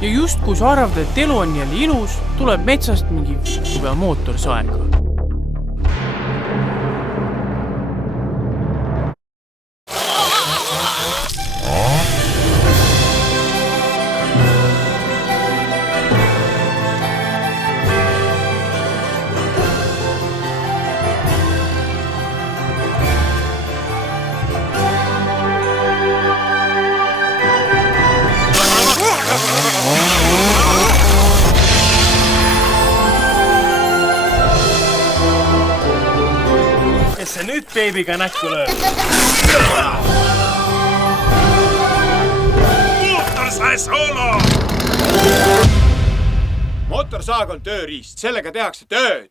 ja just kui sa arvad, et elu on jälle ilus, tuleb metsast mingi tugev mootorsaeg. Kes see nüüd beebiga näkku lööb? Mootorsae soolo! Mootorsaag on tööriist, sellega tehakse tööd.